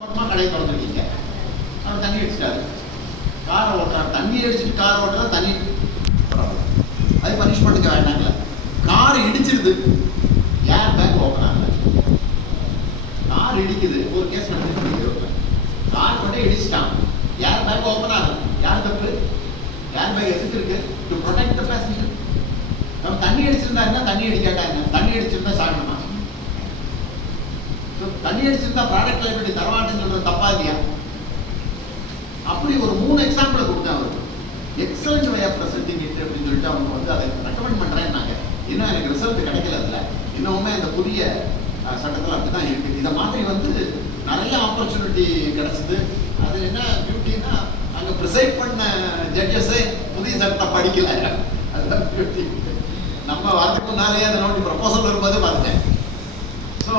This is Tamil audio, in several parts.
கடையை திறந்துருக்கீங்க, அவன் தண்ணி அடிச்சிட்டாரு, காரை ஓட்டுறாரு, தண்ணி அடிச்சுட்டு காரை ஓட்டுறா தண்ணி அது பனிஷ்மெண்ட்டுக்கு வேண்டாங்களே. கார் இடிச்சிருது, ஏர் பேக் ஓப்பன் ஆகல. கார் இடிக்குது, ஒரு கேஸ் நடந்துருக்கு. கார் கொண்டே இடிச்சிட்டான், ஏர் பேக் ஓப்பன் ஆகுது. யார் தப்பு? ஏர் பேக் எதுக்கு இருக்கு? To protect the passenger. நம்ம தண்ணி அடிச்சிருந்தா தண்ணி அடிக்காட்டாங்க, தண்ணி அடிச்சிருந்தா சாகணுமா? தண்ணி அடிச்சிருந்தா ப்ராடக்ட் லைபிலிட்டி தரமாட்டேங்கிறது தப்பா இல்லையா? அப்படி ஒரு 3 எக்ஸாம்பிள் கொடுத்தேன் அவருக்கு. Excellent way of presenting it அப்படின்னு சொல்லிட்டு அவங்க வந்து அதை ரெக்கமெண்ட் பண்றேன்னாங்க. இன்னும் எனக்கு ரிசல்ட் கிடைக்கல. அதில் இன்னுமே அந்த புதிய சட்டத்தில் அப்படிதான் இருக்கு. இதை மாதிரி வந்து நிறைய ஆப்பர்ச்சுனிட்டி கிடைச்சது. அது என்ன பியூட்டின்னா, அங்கே ப்ரிசைட் பண்ண ஜட்ஜஸே புதிய சட்டத்தை படிக்கல. அதுதான் பியூட்டி. நம்ம வரதுக்கு முன்னாலேயே அதை நோட்டி ப்ரப்போசல் வரும்போது பார்த்தேன். ஸோ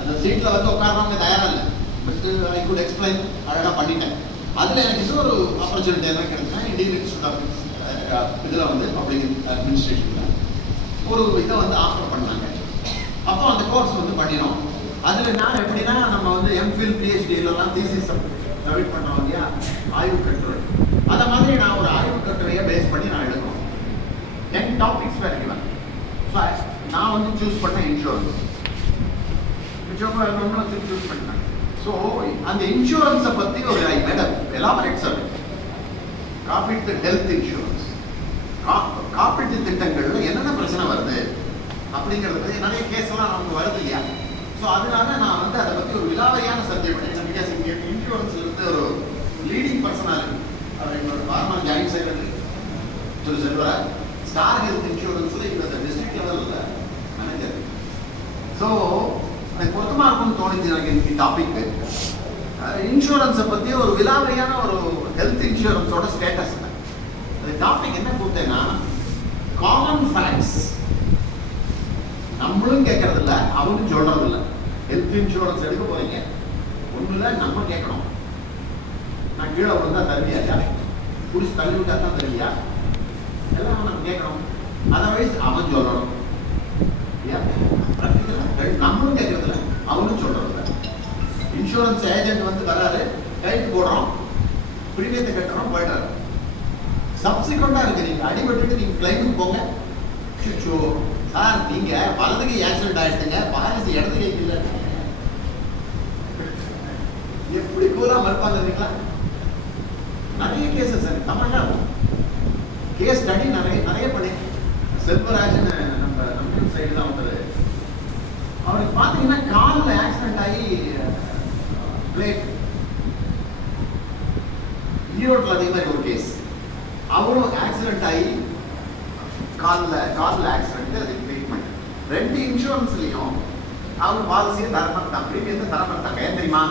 அந்த சீட்டில் வந்து உட்காரவங்க தயாராக இல்லை. பட் ஐ குட் எக்ஸ்பிளைன், அழகாக பண்ணிட்டேன். அதில் எனக்கு இன்னொரு ஆப்பர்ச்சுனிட்டி என்ன கிடைச்சா, இந்தியன் இன்ஸ்டியூட் ஆஃப் இதில் வந்து பப்ளிக் அட்மினிஸ்ட்ரேஷனில் ஒரு இதை வந்து ஆஃபர் பண்ணாங்க. அப்போ அந்த கோர்ஸ் வந்து பண்ணினோம். அதில் நான் எப்படின்னா, நம்ம வந்து எம்ஃபில் பிஹெச்டியிலலாம் தீசிஸ் சப்மிட் பண்ணோம் இல்லையா, ஆய்வு கட்டுரை. அதை மாதிரி நான் ஒரு ஆய்வு கட்டுரையை பேஸ் பண்ணி நான் எடுக்கணும். 10 டாபிக்ஸ் வேறு given. ஸோ நான் வந்து சூஸ் பண்ணேன் இன்சூரன்ஸ். சூஸ் பண்ணேன். ஸோ அந்த இன்சூரன்ஸை பற்றி ஒரு எலாபரேட் சர்வே. காப்பீட்டு ஹெல்த் இன்சூரன்ஸ், காப்பீட்டு திட்டங்கள்ல என்னென்ன பிரச்சனை வருது அப்படிங்கிறத பற்றி நிறைய கேஸ் எல்லாம் நமக்கு வருது இல்லையா. ஸோ அதனால நான் வந்து அதை பற்றி ஒரு விலாவரியான சப்ஜெக்ட் பண்ணேன். பிகாஸ் இங்கே இன்சூரன்ஸ் இருந்து ஒரு லீடிங் பர்சனாலிட்டி, அவர் எங்களோட farmer joint secretary Thiru Selvaraj, star health இன்சூரன்ஸில் இந்த டிஸ்ட்ரிக்ட் லெவலில் மேனேஜர். ஸோ எனக்கு பொருத்தமாக இருக்கும்னு தோணுச்சு எனக்கு இன்னைக்கு டாபிக். இன்சூரன்ஸை பற்றி ஒரு விலாவரியான ஒரு ஹெல்த் இன்சூரன்ஸோட ஸ்டேட்டஸ். அந்த டாபிக் என்ன கொடுத்தேன்னா, காமன் ஃபேக்ட்ஸ். நம்மளும் கேட்கறது இல்லை, அவனும் சொல்றது இல்லை. ஹெல்த் இன்சூரன்ஸ் எடுக்க போறீங்க, ஒன்றுல நம்ம கேட்கணும். நான் கீழே விழுந்தா தருவியா, யாரை குடிச்சு தள்ளி விட்டா தான் தருவியா, எல்லாம் நம்ம கேட்கணும். அதர்வைஸ் அவன் சொல்லணும். நம்மளும் கேட்கறதில்ல, அவனும் சொல்றதில்ல. இன்சூரன்ஸ் ஏஜென்ட் வந்து வராரு, கைட்டு போடுறோம், பிரீமியத்தை கட்டுறோம், போயிடுறாரு. சப்சிக்வெண்டா இருக்கு, நீங்க அடிபட்டு நீங்க கிளைமுக்கு போங்க. சார் நீங்க வலதுக்கு ஆக்சிடென்ட் ஆயிடுச்சுங்க, பாலிசி இடது கைக்கு இல்லை. எப்படி கூறா மறுப்பாங்க இல்லைங்களா? நிறைய கேசஸ் தமிழ்நாடு கேஸ் ஸ்டடி நிறைய பண்ணி. செல்வராஜன் நம்ம சைடு தான் வந்தது. அவருக்கு பார்த்தீங்கன்னா காலில் ஆக்சிடென்ட் ஆகி பிளேட், ஈரோட்டில் அதே மாதிரி ஒரு கேஸ். அவரும் ஆக்சிடென்ட் ஆகி காலில் ஆக்சிடென்ட், அதுக்கு ட்ரீட்மெண்ட். 2 இன்சூரன்ஸ்லையும் அவர் பாலிசியை தரமாட்டாங்க, பிரீமியத்தை தரமாட்டாங்க. ஏன் தெரியுமா?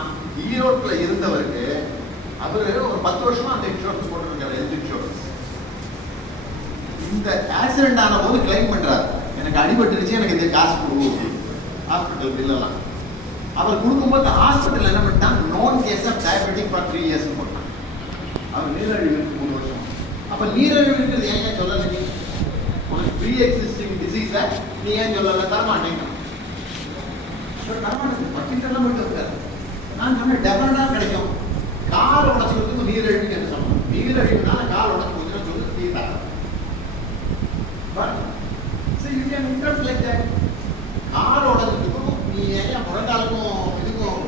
ஈரோட்டில் இருந்தவருக்கு அவர் ஒரு 10 வருஷமா அந்த இன்சூரன்ஸ் போட்டுருக்காரு, ஹெல்த் இன்சூரன்ஸ். இந்த ஆக்சிடென்ட் ஆன போது கிளைம் பண்றாரு, எனக்கு அடிபட்டுருச்சு, எனக்கு இந்த காசு கொடுக்கும், ஹாஸ்பிட்டல் பில்லாம். அவர் கொடுக்கும்போது ஹாஸ்பிட்டல் என்ன பண்ணிட்டான், known case of diabetic for 3 years போட்டான். அவர் நீரிழிவு 3 வருஷம். அப்ப நீரிழிவு இருக்கிறது ஏன் சொல்லல? நீ உனக்கு ப்ரீ எக்ஸிஸ்டிங் டிசீஸை நீ ஏன் சொல்லல? தரமாட்டேங்க, தரமாட்டேங்க, பக்கிட்டெல்லாம் போயிட்டு இருக்காரு. நான் சொன்னேன் டெஃபரெண்டாக கிடைக்கும். கால் உடச்சுக்கிறதுக்கு நீரிழிவுக்கு என்ன சொல்லணும்? நீரிழிவுனால கால் உடச்சு கொடுக்குறேன்னு சொல்லி நீ தர. So you can interpret like that. கால் உடச்சுக்கிறதுக்கும் நீ ஏன் முழங்காலுக்கும் இதுக்கும்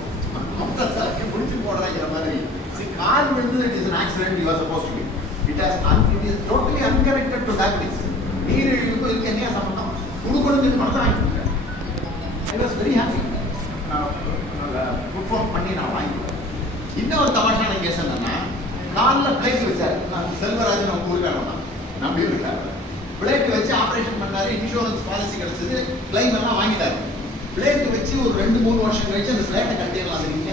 முடிச்சு போடுறாங்கிற மாதிரி. கால் விழுந்து it is an accident, you are supposed to be. It is totally unconnected to diabetes. நீரிழிவுக்கும் இதுக்கு என்ன சம்பந்தம்? கொடுக்கணும்னு மட்டும் வாங்கிக்கிறேன். I was very happy. புட்ஃபார்ம் பண்ணி நான் வாங்கிக்கிறேன். இன்னொரு தமாஷான கேஸ் என்னன்னா, காலில் பிளேட் வச்சாரு. செல்வராஜன் நம்ம ஊருக்காரன் தான், நம்பி இருக்காரு. பிளேட் வச்சு ஆப்ரேஷன் பண்ணாரு, இன்சூரன்ஸ் பாலிசி கிடைச்சது, கிளைம் எல்லாம் வாங்கிட்டாரு. பிளேட் வச்சு ஒரு 2-3 வருஷம் கழிச்சு அந்த பிளேட்டை கட்டிடலாம். இல்லைங்க,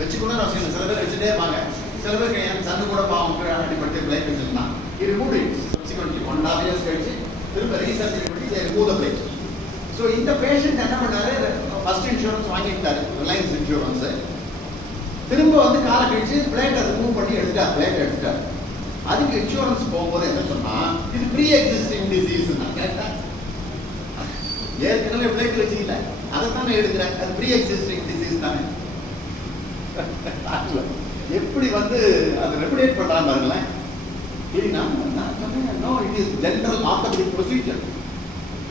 வச்சு கூட அவசியம் இல்லை. சில பேர் வச்சுட்டே இருப்பாங்க. சில பேர் என் சந்து கூட பாவம் அடிப்பட்டு பிளேட் வச்சிருந்தான். இது மூடி சப்சிக்வென்ட்லி 1.5 years கழிச்சு திரும்ப ரீசர்ஜரி பண்ணி ரிமூவ் த பிளேட். ஸோ இந்த பேஷண்ட் என்ன பண்ணாரு, ஃபர்ஸ்ட் இன்சூரன்ஸ் வாங்கிட்டாரு, ரிலையன்ஸ் இன்சூரன்ஸ். திரும்ப வந்து காலை கழிச்சு பிளேட்டை ரிமூவ் பண்ணி எடுத்துட்டார், பிளேட் எடுத்துட்டார். அதுக்கு இன்சூரன்ஸ் போகும்போது என்ன சொன்னா, இது ப்ரீ எக்ஸிஸ்டிங் டிசீஸ். கேட்டா ஏற்கனவே பிளேட் வச்சுக்கல, அதை தானே எடுக்கிறேன், அது ப்ரீ எக்ஸிஸ்டிங் டிசீஸ் தானே. எப்படி வந்து அதை ரெகுலேட் பண்றாங்க பாருங்களேன். நான் சொன்னேன், no, it is general orthopaedic procedure.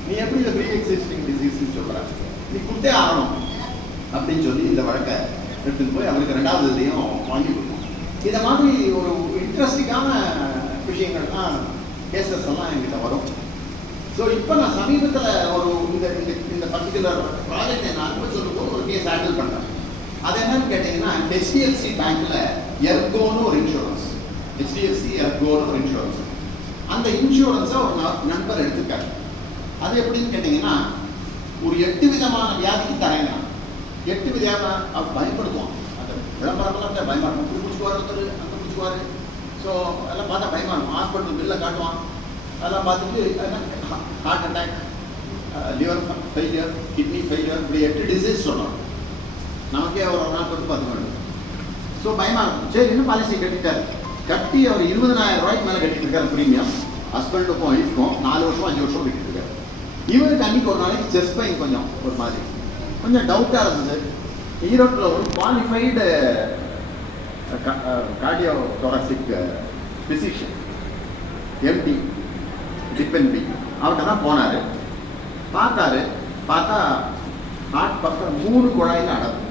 நீ எப்படி இந்த ப்ரீ எக்ஸிஸ்டிங் டிசீஸ் சொல்ற, நீ கொடுத்தே ஆகணும் அப்படின்னு சொல்லி இந்த வழக்கை எடுத்துட்டு போய் அவருக்கு 2வது இதையும் வாங்கி கொடுத்தோம். இதை மாதிரி ஒரு இன்ட்ரெஸ்டிங்கான விஷயங்கள் தான் கேசஸ் எல்லாம் என்கிட்ட வரும். ஸோ இப்போ நான் சமீபத்தில் ஒரு இந்த பர்டிகுலர் ப்ராஜெக்டை நான் அனுப்ப சொல்லும்போது ஒரு கேஸ் ஹேண்டில் பண்ணுறேன். அது என்னன்னு கேட்டீங்கன்னா, HDFC பேங்க்ல எர்கோன்னு ஒரு இன்சூரன்ஸ், HDFC எர்கோன்னு ஒரு இன்சூரன்ஸ். அந்த இன்சூரன்ஸை ஒரு நண்பர் எடுத்துக்காரு. அது எப்படின்னு கேட்டீங்கன்னா, ஒரு 8 விதமான வியாதிக்கு தரேங்க. 8 விதமான அவர் பயப்படுத்துவான். அந்த விளம்பரம்லாம் பயமா இருக்கும். பிடிச்சிக்குவார் ஒருத்தர், அந்த பிடிச்சிக்குவார். ஸோ அதெல்லாம் பார்த்தா பயமா இருக்கும். ஹாஸ்பிட்டல் பில்லை காட்டுவான். அதெல்லாம் பார்த்துட்டு heart attack, liver failure, kidney failure, இப்படி 8 டிசீஸ் சொன்னோம். நமக்கே ஒரு நாள் கொடுத்து பார்த்துக்கணும். ஸோ பயமா இருக்கும். சரி, இன்னும் பாலிசி கட்டிட்டார். கட்டி அவர் 20,000 ரூபாய்க்கு மேலே கட்டிட்டு இருக்காரு ப்ரீமியம். ஹஸ்பண்டுக்கும் ஒய்ஃப்க்கும் 4 வருஷம் 5 வருஷம் கட்டிட்டு இருக்காரு. இவருக்கு அன்னைக்கு ஒரு நாளைக்கு செஸ்ட் பெயின் கொஞ்சம் ஒரு மாதிரி கொஞ்சம் டவுட்டாக இருந்தது. ஈரோட்டில் ஒரு qualified cardio thoracic physician, MD டிபென்பி, அவர்கிட்ட தான் போனார். பார்த்தாரு. பார்த்தா ஹார்ட் பக்கம் 3 குழாயில் அடக்கும்.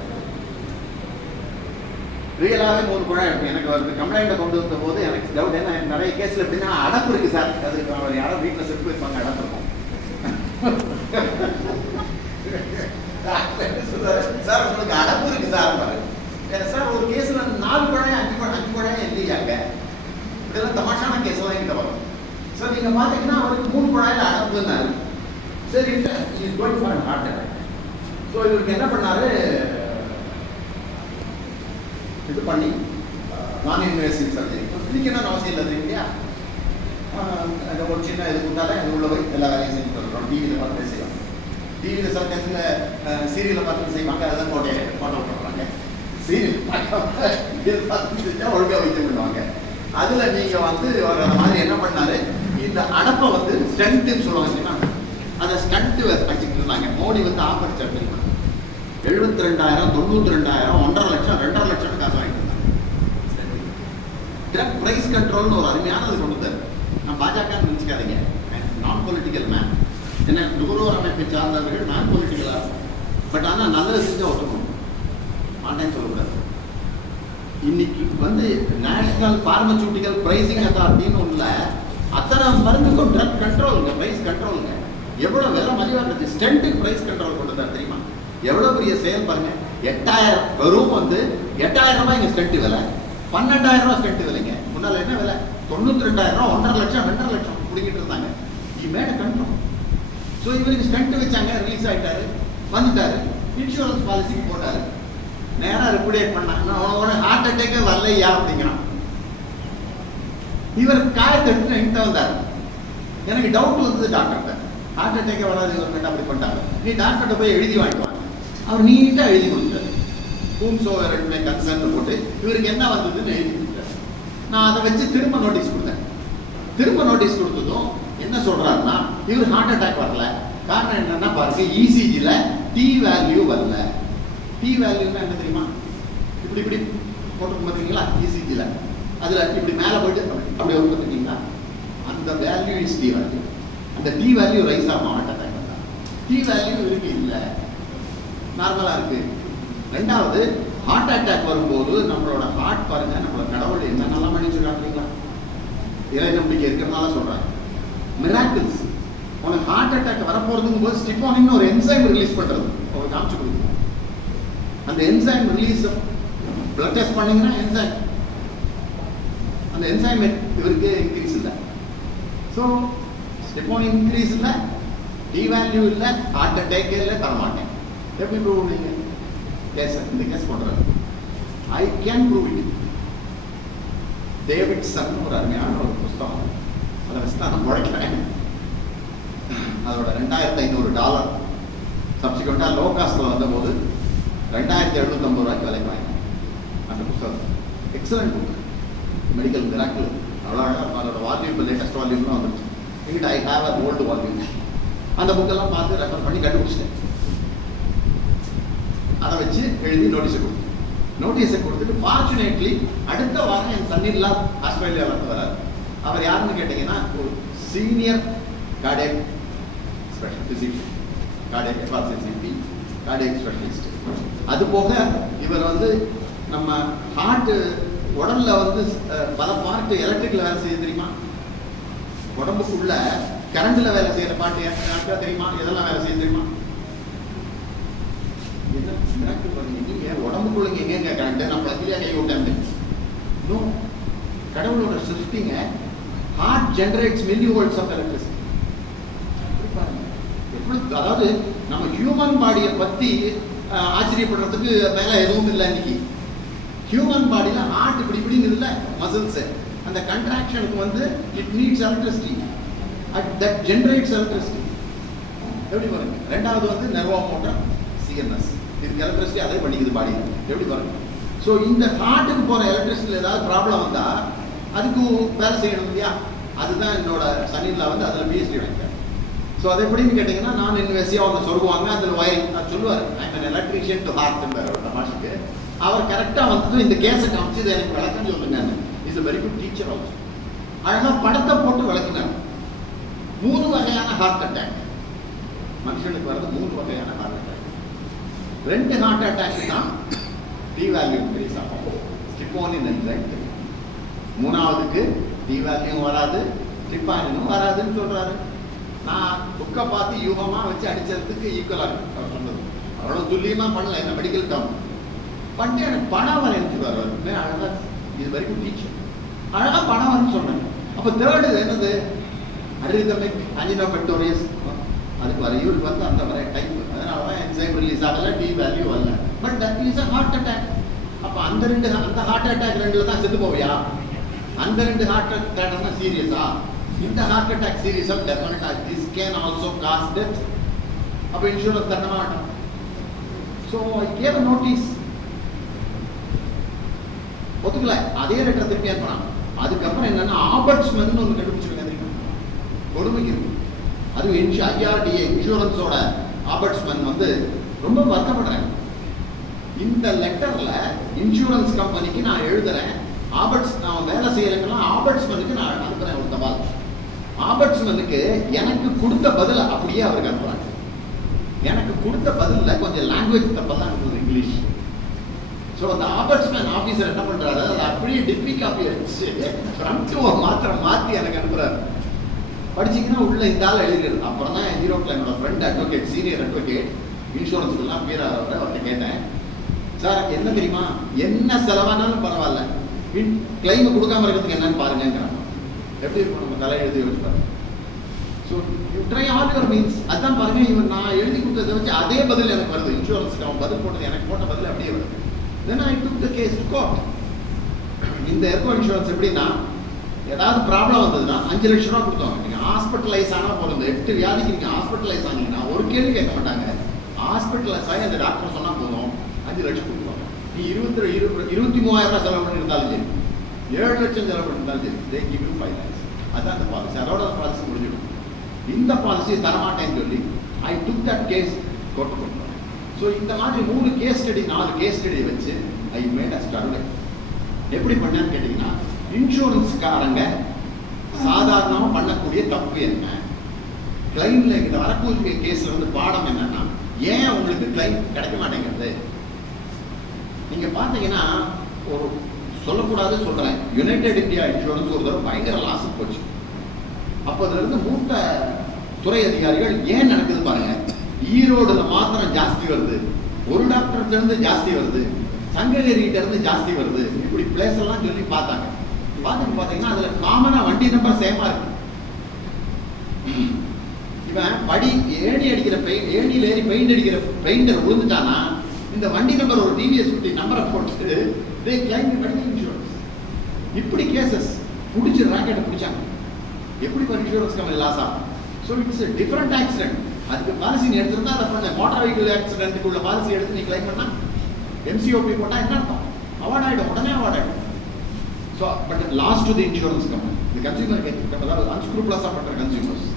ரியலாகவே 3 குழாய் இருக்கும். எனக்கு அவருக்கு கம்ப்ளைண்ட்டை கொண்டு வந்த போது எனக்கு டவுட். ஏன்னா நிறைய கேஸில் எப்படின்னா அடப்பு இருக்குது சார், அதுக்கு அவர் யாரும் வீட்டில் செத்து போயிருப்பாங்க, அடப்பு இருக்கும். சார் உங்களுக்கு அடப்பு இருக்கு சார் பாரு. சார் ஒரு கேஸ்ல 4 குழாய் 5 குழாய் இல்லையாங்க. இதெல்லாம் தமாஷான கேஸ் எல்லாம் என்கிட்ட வரும். சார் நீங்க பாத்தீங்கன்னா அவருக்கு 3 குழாயில அடப்புன்னாரு. சரி, is going for heart attack. So இவருக்கு என்ன பண்ணாரு, இது பண்ணி நான் இன்வெஸ்டிங் சர்ஜரி. இன்னைக்கு அவசியம் இல்லை இல்லையா, அந்த ஒரு சின்ன இது கொடுத்தாலே அது உள்ள போய் எல்லா வேலையும் செஞ்சு கொடுக்குறோம். டிவியில் பார்த்து செய்யலாம். டிவியில் சில நேரத்தில் சீரியலை பார்த்து செய்வாங்க, அதெல்லாம் போட்டோ விட்டுறாங்க. சீரியல் பார்த்து செஞ்சால் ஒழுங்காக வைக்க பண்ணுவாங்க. அதில் நீங்கள் வந்து அவர் அந்த மாதிரி என்ன பண்ணாரு, இந்த அடப்பை வந்து ஸ்டண்ட்டுன்னு சொல்லுவாங்க. அதை ஸ்டண்ட்டு வச்சுக்கிட்டு இருந்தாங்க. மோடி வந்து ஆஃபர் தெரியுமா, 72,000, 92,000, 1.5 லட்சம், 2.5 லட்சம் காசு வாங்கிட்டு இருந்தாங்க. ட்ரக் பிரைஸ் கண்ட்ரோல்னு ஒரு அருமையானது கொண்டு வந்தார். நான் பாஜகன்னு நினச்சிக்காதீங்க, நான் பொலிட்டிக்கல் மேன். என்ன நுகர்வோர் அமைப்பை சார்ந்தவர்கள் நான் பொலிட்டிக்கலாக இருக்கும். பட் ஆனால் நல்லது செஞ்சால் ஒத்துக்கணும், மாட்டேன்னு சொல்லக்கூடாது. இன்னைக்கு வந்து நேஷனல் பார்மசூட்டிக்கல் பிரைசிங் அத்தாரிட்டின்னு ஒன்றுல அத்தனை மருந்துக்கும் ட்ரக் கண்ட்ரோலுங்க, பிரைஸ் கண்ட்ரோலுங்க. எவ்வளோ விலை மலிவாக இருந்துச்சு. ஸ்டென்ட்டுக்கு பிரைஸ் கண்ட்ரோல் கொண்டு வந்தார் தெரியுமா? எவ்வளோ பெரிய செயல் பாருங்க. 8,000 வெறும் வந்து 8,000 ரூபாய் இங்கே ஸ்டென்ட்டு விலை, 12,000 ரூபாய் ஸ்டென்ட்டு விலைங்க. முன்னால் என்ன விலை, 92,000 ரூபா, 1.5 லட்சம், 2.5 லட்சம் பிடிக்கிட்டு இருந்தாங்க. மேட கண்ட்ரோல். ஸோ இவருக்கு ஸ்டென்ட் வச்சாங்க, ரிலீஸ் ஆகிட்டாரு, வந்துட்டாரு, இன்சூரன்ஸ் பாலிசிக்கு போட்டாரு. நேராக ரிப்போர்ட் பண்ணாங்க, ஹார்ட் அட்டாக்கே வரலையா அப்படிங்கிறான். இவர் காயத்தை எடுத்து என்கிட்ட வந்தார். எனக்கு டவுட் வந்தது டாக்டர்கிட்ட. ஹார்ட் அட்டாக்கே வராது இவர்கிட்ட, அப்படி பண்ணிட்டாங்க. நீ டாக்டர்கிட்ட போய் எழுதி வாங்கிட்டு வாங்க. அவர் நீட்டாக எழுதி கொடுத்தாரு. ஹூம்சோவர் கன்சர்ன் போட்டு இவருக்கு என்ன வந்ததுன்னு எழுதி கொடுத்தாரு. நான் அதை வச்சு திரும்ப நோட்டீஸ் கொடுத்தேன். திரும்ப நோட்டீஸ் கொடுத்ததும் என்ன சொல்றாருன்னா, இவர் ஹார்ட் அட்டாக் வரல. காரணம் என்னன்னா பாருங்க, இசிஜியில் டி வேல்யூ வரல. டி வேல்யூன்னா என்ன தெரியுமா, இப்படி இப்படி போட்டு பார்த்தீங்களா இசிஜியில், அதில் இப்படி மேலே போயிட்டு அப்படி ஒரு பார்த்தீங்களா, அந்த வேல்யூ இஸ் டி வேல்யூ. அந்த டி வேல்யூ ரைஸ் ஆகும் ஹார்ட் அட்டாக் தான். டி வேல்யூ இருக்கு இல்லை, நார்மலாக இருக்கு. ரெண்டாவது, ஹார்ட் அட்டாக் வரும்போது நம்மளோட ஹார்ட் பாருங்க, நம்மளோட கடவுள் என்னென்னலாம் பண்ணி சொல்றாங்களா, இறை நம்பிக்கை இருக்கிறதுனால சொல்றாங்க. மிராக்கிள்ஸ். உனக்கு ஹார்ட் அட்டாக் வரப்போறதுங்கும் போது ஸ்டிஃபோனின்னு ஒரு என்சைம் ரிலீஸ் பண்றது உங்களுக்கு காமிச்சு கொடுக்கும். அந்த என்சைம் ரிலீஸ் பிளட் டெஸ்ட் பண்ணீங்கன்னா என்சைம், அந்த என்சைம் இவருக்கு இன்க்ரீஸ் இல்லை. ஸோ ஸ்டிஃபோனின் இன்க்ரீஸ் இல்லை, டி வேல்யூ இல்லை, ஹார்ட் அட்டாக்கே இல்லை, தரமாட்டேன். எப்படி ப்ரூவ் பண்ணீங்க? கேஸ் இந்த கேஸ் பண்ணுறாரு. I can prove it. Davidson ஒரு அருமையான ஒரு புஸ்தகம், அதை வச்சு தான் நான் முழைக்கிறேன். அதோட $2,500 சப்சிக்வெண்ட்டாக லோ காஸ்ட்டில் வந்தபோது 2,750 ரூபாய்க்கு விலைக்கு வாங்கினேன் அந்த புத்தகம். Excellent book, medical miracle. அவ்வளோ அழகாக அதோட வால்யூம் இப்போ லேட்டஸ்ட் வால்யூம்லாம் வந்துருச்சு. எங்கிட்ட I have a old volume. அந்த புக்கெல்லாம் பார்த்து ரெஃபர் பண்ணி கண்டுபிடிச்சிட்டேன். அதை வச்சு எழுதி நோட்டீஸ் கொடுத்தேன். நோட்டீஸை கொடுத்துட்டு ஃபார்ச்சுனேட்லி அடுத்த வாரம் என் சன்னில்லா ஆஸ்திரேலியாவிலிருந்து வராரு. அவர் யாருன்னு கேட்டீங்கன்னா ஒரு senior cardiac special physician, cardiac FRCCP cardiac specialist. அது போக இவர் வந்து நம்ம ஹார்ட் உடம்புல வந்து பல பார்ட் எலக்ட்ரிக்ல வேலை செய்ய தெரியுமா, உடம்புக்குள்ள கரண்ட்ல வேலை செய்யற பாட்டு யாருக்கா தெரியுமா, எதெல்லாம் வேலை செய்ய தெரியுமா? நீங்க உடம்புக்குள்ள எங்க கரண்ட் நான் பத்திரியா கை விட்டேன். கடவுளோட சிருஷ்டிங்க ஹார்ட் ஜெனரேட்ஸ் மில்லிவோல்ட்ஸ் ஆஃப் எலக்ட்ரிசிட்டி. அதாவது நம்ம ஹியூமன் பாடியை பத்தி ஆச்சரியப்படுறதுக்கு மேல எதுவும் இல்லை. இன்னைக்கு ஹியூமன் பாடியில ஹார்ட் இப்படி இப்படிங்கிறதுல மசில்ஸ் அந்த கண்ட்ராக்ஷனுக்கு வந்து it needs electricity, that generates electricity. எப்படி பாருங்க. ரெண்டாவது வந்து நர்வோ மோட்டார் சிஎன்எஸ், இதுக்கு எலக்ட்ரிசிட்டி அதே பண்ணிக்குது பாடியில். எப்படி பாருங்க. ஸோ இந்த ஹார்ட்டுக்கு போற எலக்ட்ரிசிட்டியில் ஏதாவது ப்ராப்ளம் வந்தா அதுக்கு வேலை செய்யணும் இல்லையா? அதுதான் என்னோட சன்னில்லா வந்து அதில் பிஎஸ்டி வாங்கிட்டேன். ஸோ அது எப்படின்னு கேட்டிங்கன்னா, நான் இன்வெஸ்டியாக அவங்க சொல்லுவாங்க, அதில் வயரிங் நான் சொல்லுவார், ஐ எலக்ட்ரிஷியன் டு ஹார்ட்ன்ற தமாஷுக்கு. அவர் கரெக்டாக வந்து இந்த கேஸை காமிச்சு இதை எனக்கு விளக்கம் சொல்லுங்க. Is a very good teacher also. அழகாக படத்தை போட்டு விளக்கினார். 3 வகையான ஹார்ட் அட்டாக் மனுஷனுக்கு வர்றது, 3 வகையான ஹார்ட் அட்டாக். 2 ஹார்ட் அட்டாக் தான் டி வேல்யூ இன்க்ரீஸ் ஆகும், ஸ்டிப்போனின் என்சைம். 3ஆவதுக்கு டி வேல்யூவும் வராது, ட்ரிப்பானினும் வராதுன்னு சொல்றாரு. நான் புக்கை பார்த்து யூகமா வச்சு அடிச்சதுக்கு ஈக்குவலா இருக்கு அவர் சொன்னது. அவ்வளவு துல்லியமா பண்ணல, என்ன மெடிக்கல் டேர்ம் பண்ணிட்டு எனக்கு பணம் வரைஞ்சுவார். அழகா இது வரைக்கும் டீச்சர் அழகா பணம் வரன்னு சொன்னாங்க. அப்ப தேர்டு என்னது, அரிதமிக் ஆஞ்சினோபெக்டோரியஸ். அதுக்கு வர இவருக்கு வந்து அந்த வர டைப், அதனாலதான் என்சைம் ரிலீஸ் ஆகல, டி வேல்யூ வரல. But that is a heart attack. அப்ப அந்த ஹார்ட் அட்டாக் 2ல தான் செத்து போவியா? அந்த 2 ஹார்ட் அட்டாக் சீரியஸா? இந்த ஹார்ட் அட்டாக் சீரியஸா? டெஃபினட்டா this can also cos death. அப்ப இன்சூரன்ஸ் தர மாட்டோம். So I gave a notice. ஒத்துக்கல, அதே லெட்டர் திருப்பி அனுப்புறான். அதுக்கப்புறம் என்னன்னா ஆபர்ட்ஸ்மன் ஒன்று கண்டுபிடிச்சிருக்க தெரியுமா, கொடுமைக்கு. அது ஐஆர்டிஏ இன்சூரன்ஸோட ஆபர்ட்ஸ்மன் வந்து ரொம்ப வருத்தப்படுறேன். இந்த லெட்டர்ல இன்சூரன்ஸ் கம்பெனிக்கு நான் எழுதுறேன், நான் வேலை செய்யறதுக்கெல்லாம் ஆபர்ட்ஸ்மனுக்கு நான் அனுப்புறேன் ஒரு தபால். ஆபர்ட்ஸ்மனுக்கு எனக்கு கொடுத்த பதில அப்படியே அவருக்கு அனுப்புறாங்க. எனக்கு கொடுத்த பதில கொஞ்சம் லாங்குவேஜ் தப்பெல்லாம் இருக்குது, இங்கிலீஷ். ஸோ அந்த ஆபர்ட்ஸ்மேன் ஆஃபீஸர் என்ன பண்றாரு, அதை அப்படியே டிப்பி காப்பி வச்சு ஃப்ரண்ட் மாத்திரம் மாற்றி எனக்கு அனுப்புறாரு. படிச்சிங்கன்னா உள்ள இந்த ஆள் எழுதிடுது. அப்புறம் தான் ஈரோட்டில் என்னோட ஃப்ரெண்ட் அட்வொகேட், சீனியர் அட்வொகேட், இன்சூரன்ஸ்லாம் பேர் அவர்கிட்ட கேட்டேன். சார் என்ன தெரியுமா, என்ன செலவானாலும் பரவாயில்ல, கிளைம் கொடுக்காம இருக்கிறதுக்கு என்னன்னு பாருங்கிறாங்க. எப்படி இருக்கும் நம்ம தலை எழுதி வச்சுப்பாரு. So you try all your means. அதான் பாருங்க, இவன் நான் எழுதி கொடுத்ததை வச்சு அதே பதில் எனக்கு வருது. இன்சூரன்ஸுக்கு அவன் பதில் போட்டது எனக்கு போட்ட பதில் அப்படியே வருது. Then I took the case to court. இந்த எர்கோ இன்சூரன்ஸ் எப்படின்னா, ஏதாவது ப்ராப்ளம் வந்ததுன்னா 5 லட்சம் ரூபா கொடுத்தோம். நீங்க ஹாஸ்பிட்டலைஸ் ஆனால் போதும். 8 வியாதிக்கு நீங்க ஹாஸ்பிட்டலைஸ் ஆனீங்கன்னா ஒரு கேள்வி கேட்க மாட்டாங்க. ஹாஸ்பிட்டலைஸ் ஆகி அந்த டாக்டர் சொன்னா போதும் 5 லட்சம் கொடுப்பாங்க. நீ 23,000 ரூபாய் செலவு பண்ணியிருந்தாலும் சரி, 7 லட்சம் செலவு பண்ணியிருந்தாலும் சரி, they give you 5 lakhs. அதான் அந்த பாலிசி. அதோட பாலிசி முடிஞ்சிடும். இந்த பாலிசி தரமாட்டேன்னு சொல்லி ஐ டுக் தட் கேஸ் கோர்ட்டு கொடுத்தோம். ஸோ இந்த மாதிரி 3 கேஸ் ஸ்டடி 4 கேஸ் ஸ்டடி வச்சு ஐ மேட் அ ஸ்டடி. எப்படி பண்ணேன்னு கேட்டீங்கன்னா, இன்சூரன்ஸ்காரங்க சாதாரணமாக பண்ணக்கூடிய தப்பு என்ன, கிளைம்ல இந்த வரக்கூடிய கேஸ்ல வந்து பாடம் என்னன்னா, ஏன் உங்களுக்கு கிளைம் கிடைக்க மாட்டேங்கிறது. நீங்க பாத்தீங்கன்னா, ஒரு சொல்லக்கூடாது சொல்றேன், யுனைடெட் இந்தியா இன்சூரன்ஸ் ஒரு தடவை பயங்கர லாஸ் போச்சு. அப்போ அதுல இருந்து மூத்த துறை அதிகாரிகள் ஏன் நடக்குது பாருங்க, ஈரோடுல மாத்திரம் ஜாஸ்தி வருது, ஒரு டாக்டர்கிட்ட இருந்து ஜாஸ்தி வருது, சங்ககிரிகிட்ட இருந்து ஜாஸ்தி வருது, இப்படி பிளேஸ் எல்லாம் சொல்லி பார்த்தாங்க. பார்த்துட்டு பாத்தீங்கன்னா அதுல காமனா வண்டி நம்பர் சேமா இருக்கு. இவன் படி ஏணி அடிக்கிற ஏணியில ஏறி பெயிண்ட் அடிக்கிற பெயிண்டர் விழுந்துட்டானா, இந்த வண்டி நம்பர் ஒரு டிவிஎஸ் 50 நம்பரை போட்டு they claim the insurance. இப்படி கேசஸ் புடிச்சு ராக்கெட் பிடிச்சாங்க. எப்படி ஒரு இன்சூரன்ஸ் கம்பெனி லாஸ் ஆகும். So it's different accident. அதுக்கு பாலிசி நீ எடுத்துருந்தா அதை பண்ண மோட்டார் வெஹிக்கிள் ஆக்சிடென்ட்டுக்குள்ள பாலிசி எடுத்து நீ கிளைம் பண்ணா எம்சிஓபி போட்டா என்ன அர்த்தம், அவார்ட் ஆகிடும், உடனே அவார்ட் ஆகிடும். So but loss to the insurance company, இந்த கன்சியூமர் அதாவது அன்ஸ்க்ரூப்ளஸாக பண்ணுற கன்சியூமர்ஸ்.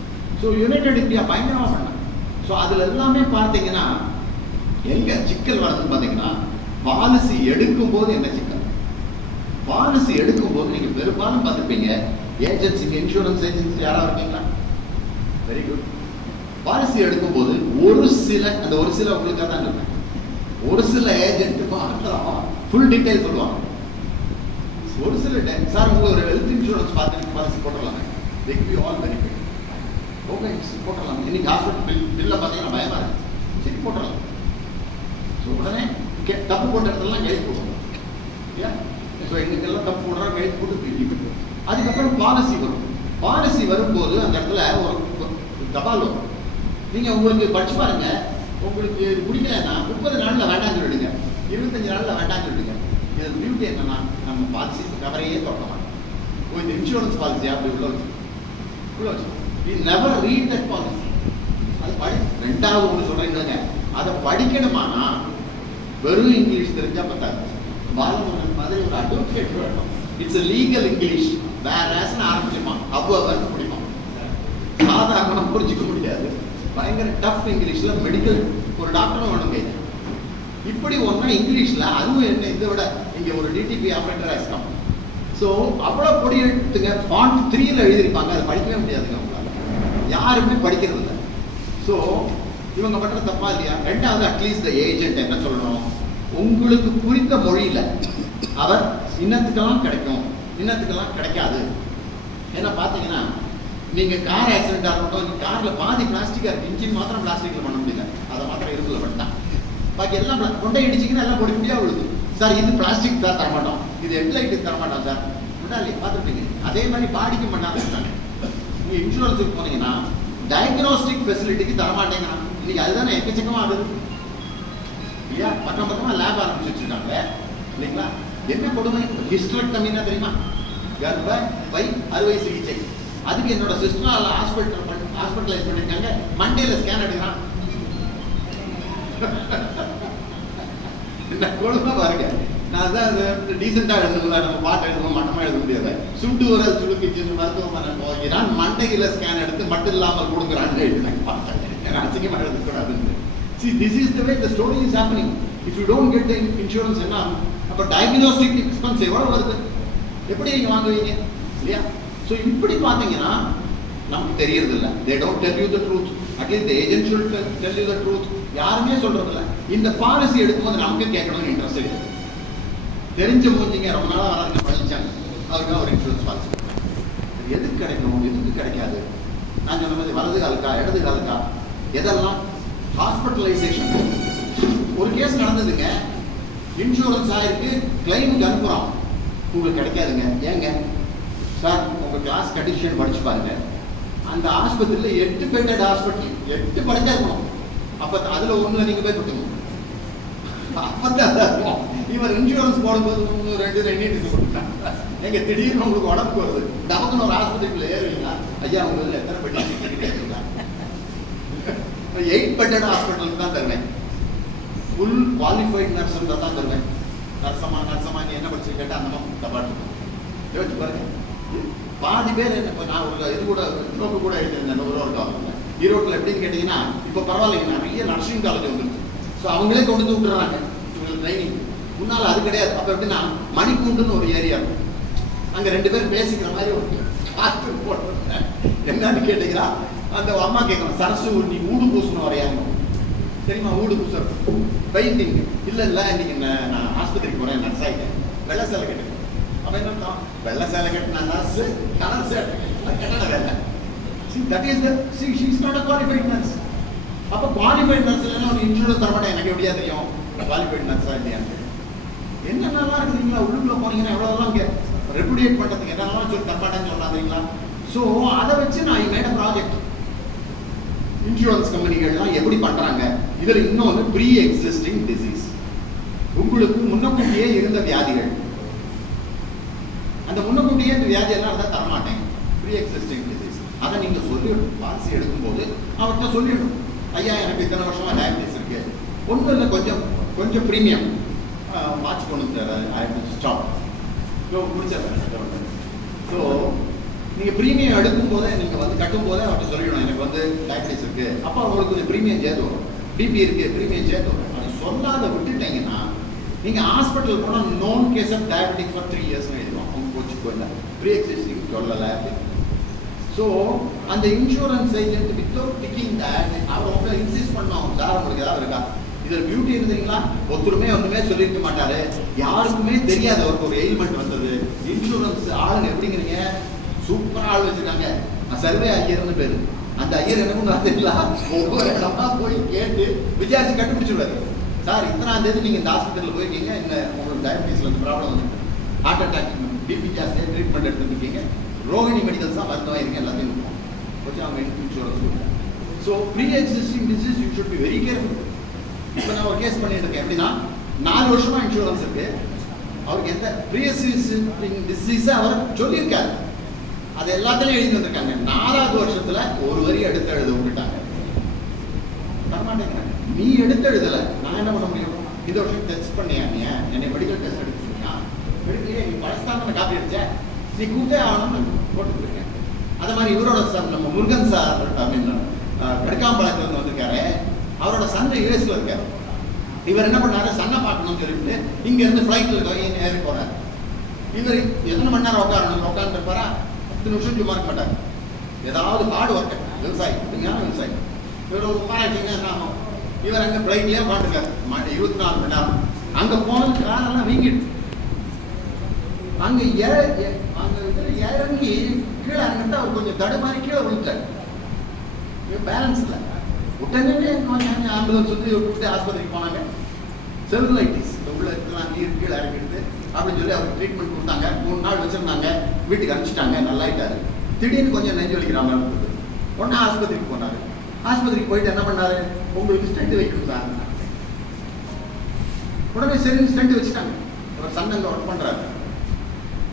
ஸோ யுனைடெட் இந்தியா பயங்கரமாக பண்ணாங்க. ஸோ அதில் எல்லாமே பார்த்தீங்கன்னா எங்க சிக்கல் வருதுன்னு பார்த்தீங்கன்னா, பாலிசி எடுக்கும் போது என்ன சிக்கல்? பாலிசி எடுக்கும் போது நீங்க பெரும்பாலும் பார்த்துப்பீங்க, ஏஜென்சி, இன்சூரன்ஸ் ஏஜென்சி யாராவது இருக்கீங்களா? Very good. பாலிசி எடுக்கும் போது ஒரு சில உங்களுக்காக தான் இருப்பேன், ஒரு சில ஏஜென்ட் ஃபுல் டீடைல் சொல்லுவாங்க. ஒரு சில சார் உங்க ஒரு ஹெல்த் இன்சூரன்ஸ் பார்த்து பாலிசி போட்டுடலாங்க, they give you all benefit. Okay போட்டுடலாம். இன்னைக்கு ஹாஸ்பிட்டல் பில்லை பார்த்தீங்கன்னா பயமா இருக்கு, சரி போட்டுடலாம். ஸோ உடனே தப்பு போட்ட இடத்துலலாம் எழுதி போடுவோம். ஏன் ஸோ எங்களுக்கெல்லாம் தப்பு போடுறோம், எழுதி போட்டு அதுக்கப்புறம் பாலிசி வரும். பாலிசி வரும்போது அந்த இடத்துல ஒரு தபால் வரும். நீங்க உங்களுக்கு படிச்சு பாருங்க, உங்களுக்கு இது பிடிக்கலன்னா 30 நாள்ல வேண்டாம் சொல்லிடுங்க, 25 நாள்ல வேண்டாம் சொல்லிடுங்க. இது பியூட்டி என்னன்னா, நம்ம பாலிசி கவரையே தொடக்க மாட்டோம். இந்த இன்சூரன்ஸ் பாலிசி அப்படி உள்ள வச்சு you never read that policy. அது படி. ரெண்டாவது ஒன்று சொல்றீங்க, அதை படிக்கணுமானா வெறும் இங்கிலீஷ் தெரிஞ்சா பத்தாது. பாலமுருகன் மாதிரி ஒரு அட்வொகேட் வேணும். It's a legal English. வேற ஆசன ஆரம்பிச்சுமா அவ்வளவு முடியும், சாதாரணமாக புரிஞ்சிக்க முடியாது. பயங்கர டஃப் இங்கிலீஷ்ல மெடிக்கல் ஒரு டாக்டரும் வேணுங்க. இப்படி ஒன்றா இங்கிலீஷ்ல, அதுவும் என்ன இதை விட இங்க ஒரு டிடிபி ஆப்ரேட்டர் ஆகிட்டோம். ஸோ அவ்வளோ பொடி எடுத்துங்க, ஃபாண்ட் 3ல எழுதியிருப்பாங்க, அதை படிக்கவே முடியாதுங்க அவங்களால, யாருமே படிக்கிறது இல்லை. ஸோ இவங்க பண்ற தப்பா இல்லையா? ரெண்டாவது, அட்லீஸ்ட் ஏஜென்ட் என்ன சொல்லணும், உங்களுக்கு புரிந்த மொழியில அவர் இன்னத்துக்கெல்லாம் கிடைக்கும், இன்னத்துக்கெல்லாம் கிடைக்காது. ஏன்னா பாத்தீங்கன்னா நீங்க கார் ஆக்சிடென்ட் ஆகட்டும், கார்ல பாதி பிளாஸ்டிக்கா இருக்கு, இன்ஜின் மாத்திரம் பிளாஸ்டிக்ல பண்ண முடியல, அதை மாத்திரம் இரும்புல பண்ணிட்டான். பாக்கி எல்லாம் கொண்டை இடிச்சிங்கன்னா எல்லாம் பொடி பொடியா விழுது. சார் இது பிளாஸ்டிக் தான் தரமாட்டோம், இது ஹெட்லைட்டு தரமாட்டோம் சார், முன்னாடி பார்த்துருப்பீங்க. அதே மாதிரி பாடிக்கு பண்ணாத இருக்காங்க. நீங்க இன்சூரன்ஸுக்கு போனீங்கன்னா டயக்னோஸ்டிக் ஃபெசிலிட்டிக்கு தரமாட்டேங்கிறான். இன்னைக்கு அதுதானே எக்கச்சக்கமா ஆகுது இல்லையா? பக்கமா லேப் ஆரம்பிச்சு வச்சிருக்காங்க இல்லைங்களா? என்ன கொடுமை, ஹிஸ்டரெக்டமின்னா தெரியுமா? கர்ப்ப அறுவை சிகிச்சை. அதுக்கு என்னோட சிஸ்டர் ஹாஸ்பிட்டலைஸ் பண்ணிருக்காங்க, மண்டேல ஸ்கேன் எடுக்கிறான். என்ன கொடுமை பாருங்க. நான் தான் டீசெண்டா எழுதணும்ல, நம்ம பாட்டு எழுதணும், மட்டமா எழுத முடியாது. சுண்டு வர சுடுக்கிச்சு மருத்துவமனை போகிறான், மண்டையில ஸ்கேன் எடுத்து மட்டும் இல்லாமல் கொடுக்குறான்னு எழுதினாங்க. அசிங்கமா எழுதக்கூடாதுன்னு. See, this is the way the story is happening. If you don't get the insurance, என்ன அப்ப டயக்னோஸ்டிக் எக்ஸ்பென்ஸ் எவ்வளவு வருது, எப்படி நீங்க வாங்குவீங்க இல்லையா? ஸோ இப்படி பார்த்தீங்கன்னா நமக்கு தெரியறது இல்லை. They don't tell you the truth. At least the agent should tell you the truth. யாருமே சொல்றது இல்லை. இந்த பாலிசி எடுக்கும்போது நமக்கு கேட்கணும்னு இன்ட்ரெஸ்ட் இருக்கு. தெரிஞ்ச மூஞ்சிங்க ரொம்ப நாளா வராது படிச்சாங்க, அவருக்கு ஒரு இன்சூரன்ஸ் பாலிசி எதுக்கு கிடைக்கும், எதுக்கு கிடைக்காது? நான் சொன்ன மாதிரி வலது காலுக்கா இடது காலுக்கா, எதெல்லாம் ஹாஸ்பிட்டலைசேஷன். ஒரு கேஸ் நடந்ததுங்க, இன்சூரன்ஸ் ஆயிருக்கு, கிளைமுக்கு அனுப்புறோம், உங்களுக்கு கிடைக்காதுங்க. ஏங்க சார், உங்க கிளாஸ் கண்டிஷன் படிச்சு பாருங்க, அந்த ஆஸ்பத்திரியில் 8 பெட்டட் ஹாஸ்பிட்டல், 8 படிச்சா இருக்கணும். அப்ப அதுல ஒண்ணு நீங்க போய் கொடுக்கணும். அப்பதான் இருக்கும். இவர் இன்சூரன்ஸ் போடும்போது 2 எண்ணிட்டு கொடுத்தாங்க. எங்க திடீர்னு உங்களுக்கு உடம்புக்கு வருது, நமக்குன்னு ஒரு ஹாஸ்பிட்டலுக்குள்ள ஏறுவீங்களா? ஐயா உங்களுக்கு எத்தனை பெட்டி? 8 பெட்டட் ஹாஸ்பிட்டலுக்கு தான் தருவேன். ஃபுல் குவாலிஃபைட் நர்ஸ் தான் தருவேன். நர்சமா நீ என்ன படிச்சு கேட்டா அந்த மாதிரி தப்பாட்டு யோசிச்சு பாருங்க. பாதி பேர் என்ன, நான் ஒரு இது கூட நோக்கு கூட எழுதிருந்தேன் ஒரு காலேஜ்ல, ஈரோட்டில் எப்படின்னு கேட்டீங்கன்னா, இப்போ பரவாயில்லைங்க, நிறைய நர்சிங் காலேஜ் வந்துருக்கு. ஸோ அவங்களே கொண்டு வந்து விட்டுறாங்க உங்களுக்கு ட்ரைனிங். முன்னால் அது கிடையாது. அப்போ எப்படின்னா மணிக்கூண்டுன்னு ஒரு ஏரியா இருக்கும், அங்கே 2 பேர் பேசிக்கிற மாதிரி ஒரு பார்த்து போட்டு என்னன்னு கேட்டீங்கன்னா, அந்த அம்மா கேட்கணும், சரசு நீ ஊடு பூசணும் வரையாங்க தெரியுமா? ஊடு பூசுற பெயிண்டிங் இல்லை இன்னைக்கு நான் ஆஸ்பத்திரிக்கு போகிறேன், நர்ஸ் ஆகிட்டேன், வெள்ளை சேலை கட்டுறேன். அப்போ என்ன வெள்ளை சேலை கட்டினா நர்ஸ், கலர் சேலை கட்டண வேலை. That is the, see, she is not a qualified nurse. அப்ப qualified nurse இல்லைன்னா ஒரு இன்சூரன்ஸ் தரமாட்டேன். எனக்கு எப்படியா தெரியும் qualified nurse இல்லையான்னு? என்னென்னலாம் இருக்குங்களா, உள்ளுக்குள்ள போனீங்கன்னா எவ்வளோலாம் ரெப்புடியேட் பண்ணுறதுக்கு என்னென்னலாம் சொல்லி தப்பாட்டேன்னு சொல்லாதீங்களா? ஸோ அதை வச்சு நான் மேட ப்ராஜெக்ட் இன்சூரன்ஸ் கம்பெனிகள்லாம் எப்படி பண்றாங்க. இதில் இன்னொன்று ப்ரீ எக்ஸிஸ்டிங் டிசீஸ், உங்களுக்கு முன்னக்கூட்டியே இருந்த வியாதிகள், அந்த முன்னக்கூட்டியே இந்த வியாதி எல்லாம் இருந்தால் தரமாட்டேன். ப்ரீ எக்ஸிஸ்டிங் டிசீஸ் அதை நீங்க சொல்லிடணும். பாலிசி எடுக்கும்போது அவர்கிட்ட சொல்லிடணும், ஐயா எனக்கு இத்தனை வருஷமா டயபிட்டிஸ் இருக்கு, ஒன்றும் இல்லை, கொஞ்சம் ப்ரீமியம் வாட்ச் கொண்டு ஸ்டாப் முடிச்சிடுறேன். ஸோ நீங்க ப்ரீமியம் எடுக்கும் போதே நீங்க கட்டும் போதே அவர்கிட்ட சொல்லிடணும், எனக்கு டயபிட்டிஸ் இருக்கு, அப்போ அவங்களுக்கு கொஞ்சம் ப்ரீமியம் சேர்த்து வரும், பிபி இருக்கு ப்ரீமியம் சேர்த்து வரும். அது சொல்லாத விட்டுட்டீங்கன்னா நீங்கள் ஹாஸ்பிட்டல் போனால் known case of diabetic for 3 years எழுதுவோம். அவங்க கோச்சுக்கோ இல்லை ப்ரீ எக்ஸிஸ்டிங் சொல்லலை. ஸோ அந்த insurance agent without ticking that அவர் உங்களை இன்சிஸ்ட் பண்ணோம் சார் உங்களுக்கு ஏதாவது இருக்கா. இதில் பியூட்டி இருந்தீங்களா, ஒருத்தருமே ஒன்றுமே சொல்லியிருக்க மாட்டாரு, யாருக்குமே தெரியாது அவருக்கு ஒரு எயில்மெண்ட் வந்தது. இன்சூரன்ஸ் ஆளுங்க எப்படிங்கிறீங்க, சூப்பராக ஆள் வச்சுருக்காங்க. சர்வே ஐயர்னு பேர். அந்த ஐயர் என்ன பண்ணுவாருங்களா, ஒவ்வொரு இடமா போய் கேட்டு விசாரிச்சு கண்டுபிடிச்சிடுவாரு. சார் இத்தனாம் தேதி நீங்கள் இந்த ஹாஸ்பிட்டலில் போயிருக்கீங்க, இந்த உங்களுக்கு டயபிட்டிஸில் வந்து ப்ராப்ளம் வந்துருக்கு, ஹார்ட் அட்டாக், பிபி ஜாஸ்தியாக ட்ரீட்மெண்ட் எடுத்துருக்கீங்க, ரோகிணி மெடிக்கல்ஸ் தான் மருத்துவம் இருக்கு, எல்லாத்தையும் இருக்கும் கொஞ்சம் அவங்க இன்சூரன்ஸ் கொடுங்க. So pre existing disease you should be very careful. இப்போ நான் ஒரு கேஸ் பண்ணிட்டு இருக்கேன். எப்படின்னா 4 வருஷமா இன்சூரன்ஸ் இருக்கு, அவருக்கு எந்த ப்ரீ எக்ஸிஸ்டிங் டிசீஸை அவர் சொல்லியிருக்காரு, அது எல்லாத்துலையும் எழுதி வந்திருக்காங்க. 4வது வருஷத்துல ஒரு வரி எடுத்து எழுத விட்டுட்டாங்க. தரமாட்டேங்கிறாங்க. நீ எடுத்து எழுதலை, நான் என்ன பண்ண முடியும்? இந்த வருஷம் டெஸ்ட் பண்ணியா, நீ என்னை மெடிக்கல் டெஸ்ட் எடுத்துருக்கியா, எடுக்கலையே, நீ பழஸ்தான காப்பி அடிச்ச, நீ கூட்டே ஆகணும்னு போட்டுருக்கேன். அதே மாதிரி இவரோட சன் நம்ம முருகன் சார் அப்படின்னு கடுக்காம்பாளையத்துல வந்திருக்காரு, அவரோட சன் யூஎஸ்ல இருக்காரு. இவர் என்ன பண்ணாரு, சன்னை பார்க்கணும்னு சொல்லிட்டு இங்க இருந்து ஃபிளைட்ல ஏறி போறாரு. இவர் எத்தனை மணி நேரம் உட்காந்து இருப்பாரா, 10 நிமிஷம் சும்மா இருக்க மாட்டார். ஏதாவது ஹார்ட் ஒர்க், விவசாயி, உண்மையான விவசாயி. இவர் ஒரு பாராட்டிங்கன்னா என்ன ஆகும், இவர் அங்கே ஃப்ளைட்லேயே உட்காந்துருக்காரு 24 மணி நேரம். அங்கே போனதுக்கு காரணம் வீங்கிட்டு அங்கே இறங்கி கீழே இறங்கிட்டு அவர் கொஞ்சம் தடுமாறி கீழே விழுந்தார். பேலன்ஸ் இல்லை. உடனே ஆம்புலன்ஸ் வந்து கூப்பிட்டு ஆஸ்பத்திரிக்கு போனாங்க. செல்லுலைட்டிஸ் உள்ள இருக்கலாம், நீர் கீழே இறங்கிடுது அப்படின்னு சொல்லி அவருக்கு ட்ரீட்மெண்ட் கொடுத்தாங்க. 3 நாள் வச்சிருந்தாங்க, வீட்டுக்கு அனுப்பிச்சிட்டாங்க, நல்லாயிட்டாரு. திடீர்னு கொஞ்சம் நெஞ்சு வலிக்கிற மாதிரி இருந்தது. உடனே ஆஸ்பத்திரிக்கு போனாரு. ஆஸ்பத்திரிக்கு போயிட்டு என்ன பண்ணாரு, உங்களுக்கு ஸ்டெண்ட் வைக்கணும் சார். உடனே சரி ஸ்டெண்ட் வச்சுட்டாங்க. இவர் சன்னங்க ஒர்க் பண்றாரு.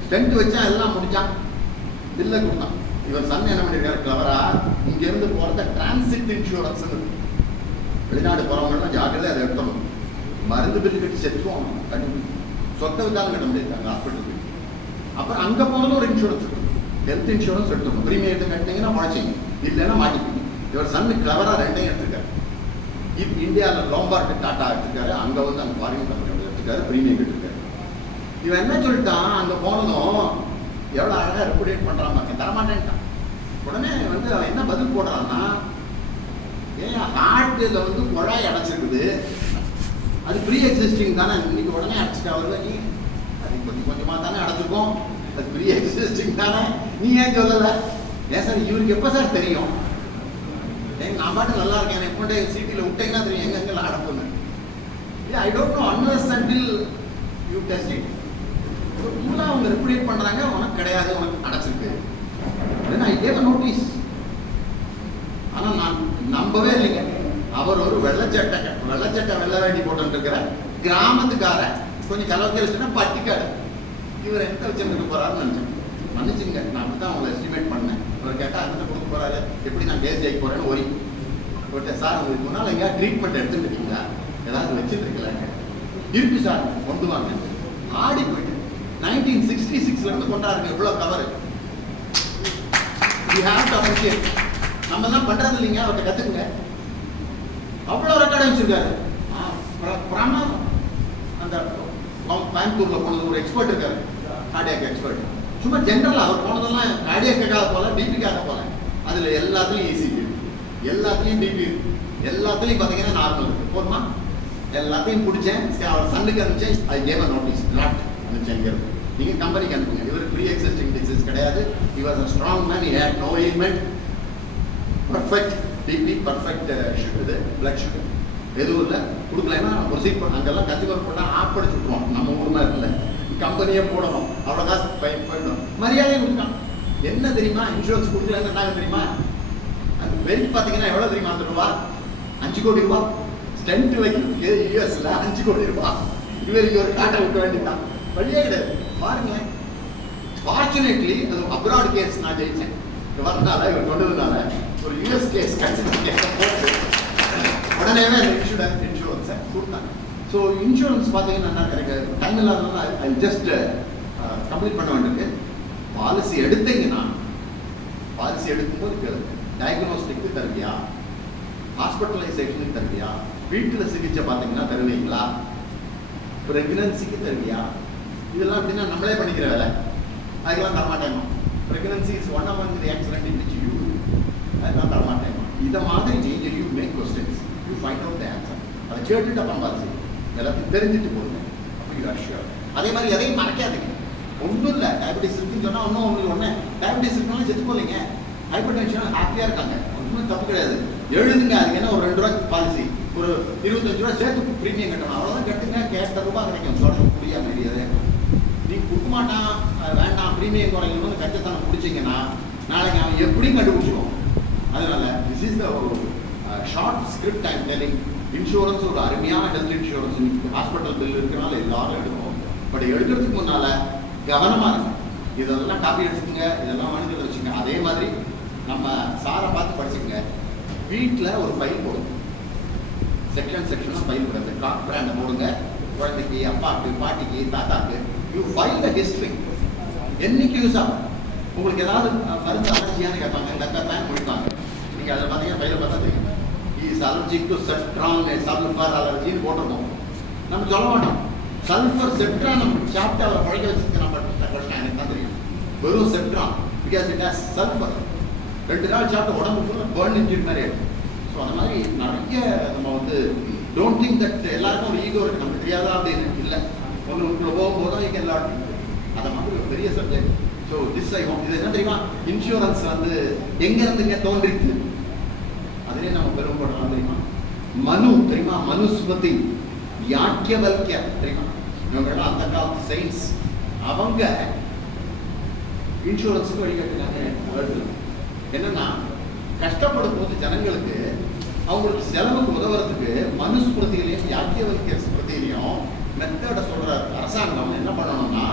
ஸ்டெண்ட் வச்சா எல்லாம் முடிஞ்சான், பில்லை கொடுத்தான். இவர் சன் என்ன பண்ணிருக்காரு கிளவரா, இங்க இருந்து போறத டிரான்சிட் இன்சூரன்ஸ், வெளிநாடு போறவங்கலாம் ஜாக்கிரதை அதை எடுத்தணும். மருந்து பில்லு கட்டி செத்துவோம், சொத்தை வித்தாலும் கட்ட முடியாது ஹாஸ்பிட்டலுக்கு. அப்புறம் அங்க போனதும் ஒரு இன்சூரன்ஸ் இருக்கு, ஹெல்த் இன்சூரன்ஸ் எடுத்துக்கணும். பிரீமியம் எடுத்து கட்டினீங்கன்னா பழச்சிங்க, இல்லைன்னா மாட்டிப்பீங்க. இவர் சன்னு கிளவரா 2டையும் எடுத்திருக்காரு. இந்தியாவில் லோம்பார்டு டாட்டா எடுத்திருக்காரு, அங்க வந்து அந்த ஃபாரின் கம்பெனி எடுத்திருக்காரு, பிரீமியம் கட்டிருக்காரு. இவன் என்ன சொல்லிட்டான், அங்க போனதும் எவ்வளவு அழகா ரெப்புடேட் பண்றான், தரமாட்டேன்ட்டான். உடனே வந்து அவன் என்ன பதில் போடுறான்னா, ஏன் ஹார்ட்ல வந்து குழாய் அடைச்சிருக்குது, அது ப்ரீ எக்ஸிஸ்டிங் தானே, இன்னைக்கு உடனே அடைச்சிட்டா வருவ நீ, அது கொஞ்சம் கொஞ்சமா தானே அடைச்சிருக்கோம், அது ப்ரீ எக்ஸிஸ்டிங் தானே, நீ ஏன் சொல்லல? ஏன் சார் இவருக்கு எப்ப சார் தெரியும்? நான் பாட்டு நல்லா இருக்கேன், எப்போ சிட்டியில் விட்டீங்கன்னா தெரியும் எங்கெங்கெல்லாம் அடப்புன்னு. I don't know unless until you test it. ஃபுல்லாக அவங்க ரெப்புடேட் பண்ணுறாங்க, உனக்கு கிடையாது, உனக்கு அடைச்சிருக்கு. I gave a notice. ஆனால் நான் நம்பவே இல்லைங்க. அவர் ஒரு வெள்ளச்சட்டை வெள்ள வேண்டி போட்டு இருக்கிற கிராமத்துக்கார, கொஞ்சம் கலவத்தில் வச்சுன்னா பட்டிக்காடு. இவர் எந்த வச்சுருக்க போறாருன்னு நினைச்சேன். மன்னிச்சுங்க, நான் அப்படி தான் அவங்களை எஸ்டிமேட் பண்ணேன். இவர் கேட்டால் அந்த கொடுக்க போறாரு, எப்படி நான் கேஸ் ஜெயிக்க போறேன்னு ஒரி போட்டேன். சார் உங்களுக்கு முன்னால் எங்கேயா ட்ரீட்மெண்ட் எடுத்துருக்கீங்களா, ஏதாவது வச்சுருக்கீங்களா? இருக்கு சார், கொண்டு வாங்க. ஆடி போயிட்டு 1966 இருந்து கொண்டாடுங்க, இவ்வளோ கவர். நம்ம எல்லாம் பண்றது இல்லைங்க, அவர்கிட்ட கத்துக்குங்க. அவ்வளோ ரெக்கார்டு வச்சிருக்காரு. பிரமாதம். அந்த கோயம்புத்தூர்ல போனது ஒரு எக்ஸ்பர்ட் இருக்காரு, கார்டியாக் எக்ஸ்பர்ட். சும்மா ஜென்ரலா அவர் போனதெல்லாம் கார்டியாக்காக போல, பிபிக்காக போல. அதுல எல்லாத்துலயும் இசிபி, எல்லாத்துலயும் பிபி, எல்லாத்துலயும் பாத்தீங்கன்னா நார்மல் இருக்கு. போதுமா? எல்லாத்தையும் பிடிச்சேன், அவர் சன்னுக்கு அனுப்பிச்சேன். அது கேவ் நோட்டீஸ் டிராஃப்ட் அனுப்பிச்சேன். நீங்க கம்பெனிக்கு அனுப்புங்க. இவர் ப்ரீ எக்ஸிஸ்டிங் டிசீஸ் கிடையாது. he was a strong man, he had no ailment, perfect BP, perfect sugar, blood sugar எதுவும் இல்லை. கொடுக்கலன்னா ப்ரொசீட் பண்ண, அங்கெல்லாம் கன்சியூமர் பண்ணால் ஆப் அடிச்சு விட்ருவோம். நம்ம ஊர் மாதிரி இல்லை, கம்பெனியே போடணும், அவ்வளோ காசு பண்ணணும். மரியாதையை கொடுத்தான். என்ன தெரியுமா, இன்சூரன்ஸ் கொடுக்கலன்னு தெரியுமா? அந்த பெல் பார்த்தீங்கன்னா எவ்வளோ தெரியுமா? அந்த ரூபா 5 கோடி ரூபா. ஸ்டென்ட் வைக்கும் யூஎஸ்ல 5 கோடி ரூபா. இவருக்கு ஒரு காட்டை விற்க வேண்டியதான், வழியே கிடையாது. பாருங்களேன். ஃபார்ச்சுனேட்லி அது அப்ராட் கேஸ் நான் ஜெயிச்சேன். வரனால இவர் கொண்டதுனால ஒரு யூஎஸ் கேஸ் போட்டு உடனே அந்த இன்சூரன்ஸை கொடுத்தாங்க. ஸோ இன்சூரன்ஸ் பார்த்தீங்கன்னா எனக்கு டைம் இல்லாதனால ஐ ஜஸ்ட் கம்ப்ளீட் பண்ண வேண்டியிருக்கு. பாலிசி எடுத்தீங்கன்னா, பாலிசி எடுக்கும்போது டயக்னோஸ்டிக்கு தருவியா, ஹாஸ்பிட்டலைசேஷனுக்கு தருவியா, வீட்டில் சிகிச்சை பார்த்தீங்கன்னா தருவீங்களா, பிரெக்னன்சிக்கு தருவியா? இதெல்லாம் அப்படின்னா நம்மளே பண்ணிக்கிற வேலை, அதுக்கெல்லாம் தரமாட்டேமா. Pregnancy is one of the accident in which you, அதெல்லாம் தரமாட்டேமா. இதை மாதிரி நீங்க you make questions, you find out the answer. அதை கேட்டுட்டு அப்புறம் பார்த்து எல்லாத்தையும் தெரிஞ்சுட்டு போடுங்க. அப்போ யூ ஆர் ஷுர். அதே மாதிரி எதையும் மறைக்காதீங்க. ஒன்றும் இல்லை, டயபெட்டிஸ் இருக்குன்னு சொன்னால் ஒன்று டயபெட்டிஸ் இருக்குனாலும் செத்து போகலைங்க, ஹைப்பர் டென்ஷன் ஹாப்பியாக இருக்காங்க, ஒன்றும் தப்பு கிடையாது. எழுதுங்க. அதுக்கு என்ன ஒரு 2 ரூபா பாலிசி, ஒரு 25 ரூபா சேர்த்து ப்ரீமியம் கட்டணும், அவ்வளோதான். கட்டுங்க, கேட்ட ரூபா கிடைக்கும். சொல்ல முடியாம முடியாது. நீ கொடுக்க மாட்டான், வேண்டாம் ப்ரீமியம் குறைக்கணும்னு கச்சத்தனம் பிடிச்சிங்கன்னா நாளைக்கு அவன் எப்படியும் கண்டுபிடிச்சிடுவோம். அதனால this is the short script I'm telling. Insurance ஒரு அருமையான ஹெல்த் இன்சூரன்ஸ், ஹாஸ்பிட்டல் பில் இருக்கிறனால எல்லாரும் எடுக்கணும். பட் எடுக்கிறதுக்கு முன்னால கவனமா இருக்கும். இதெல்லாம் காப்பி எடுத்துக்கங்க, இதெல்லாம் மனிதர்கள் வச்சுங்க. அதே மாதிரி நம்ம சாரை பார்த்து படிச்சுங்க. வீட்டில் ஒரு ஃபைல் போடுங்க, செக்ஷனாக ஃபைல் போடுங்க. டாக் பிராண்டை போடுங்க. குழந்தைக்கு, அப்பாவுக்கு, பாட்டிக்கு, தாத்தாக்கு யூ ஃபைல் த ஹிஸ்ட்ரி. என்னைக்கு யூஸ் ஆகும்? உங்களுக்கு ஏதாவது மருந்து அலர்ஜியான்னு கேட்பாங்க, டாக்டர் பேன் முடிப்பாங்க. நீங்கள் அதில் பார்த்தீங்கன்னா ஃபைலை பார்த்தா தெரியும். Is allergic to Septran, sulphur அலர்ஜின்னு போட்டிருக்கோம். நம்ம சொல்ல மாட்டோம். சல்ஃபர் செப்ட்ரான் நம்ம சாப்பிட்டு அவரை பழக்க வச்சுருக்க நம்ம கஷ்டம் எனக்கு தான் தெரியும். வெறும் Septran, because it has sulphur. 2 நாள் சாப்பிட்டு உடம்பு ஃபுல்லாக பர்ன் இன்ஜின் மாதிரி ஆகிடும். ஸோ அந்த மாதிரி நிறைய நம்ம வந்து டோன்ட் திங்க் தட் எல்லாருக்கும் ஒரு ஈகோ இருக்குது, நமக்கு தெரியாதா அப்படின்னு இல்லை. ஒன்று உங்களை போகும்போது இங்கே எல்லாருக்கும் அதை மாதிரி ஒரு பெரிய subject. So this I home. இது என்ன தெரியுமா, இன்சூரன்ஸ் வந்து எங்கேருந்துங்க தோன்றிருக்கு, அதிலே நம்ம பெருமைப்படலாம் தெரியுமா. மனு தெரியுமா, மனுஸ்மதி, யாக்கியவல்கிய தெரியுமா, இவங்கெல்லாம் அந்த காலத்து சயின்ஸ். அவங்க இன்சூரன்ஸுக்கு வழிகாட்டுனாங்க. என்னன்னா கஷ்டப்படும் போது ஜனங்களுக்கு அவங்களுக்கு செலவுக்கு உதவுறதுக்கு மனுஸ்மிருதியிலையும் யாக்கியவல்கிய ஸ்மிருதியிலையும் மெத்தடை சொல்றாரு. அரசாங்கம் என்ன பண்ணணும்னா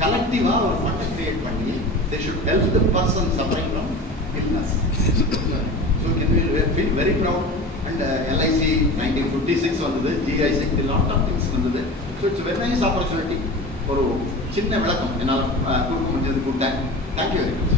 கலெக்டிவா ஒரு ஃபண்டை கிரியேட் பண்ணி they should help the person suffering from illness. So can we feel very proud. And LIC 1956 வந்தது, GIC, a lot of things வந்தது. So it's a very nice opportunity. ஒரு சின்ன விளக்கம் என்னால் கொடுக்க முடிஞ்சது கொடுத்தேன். Thank you very much.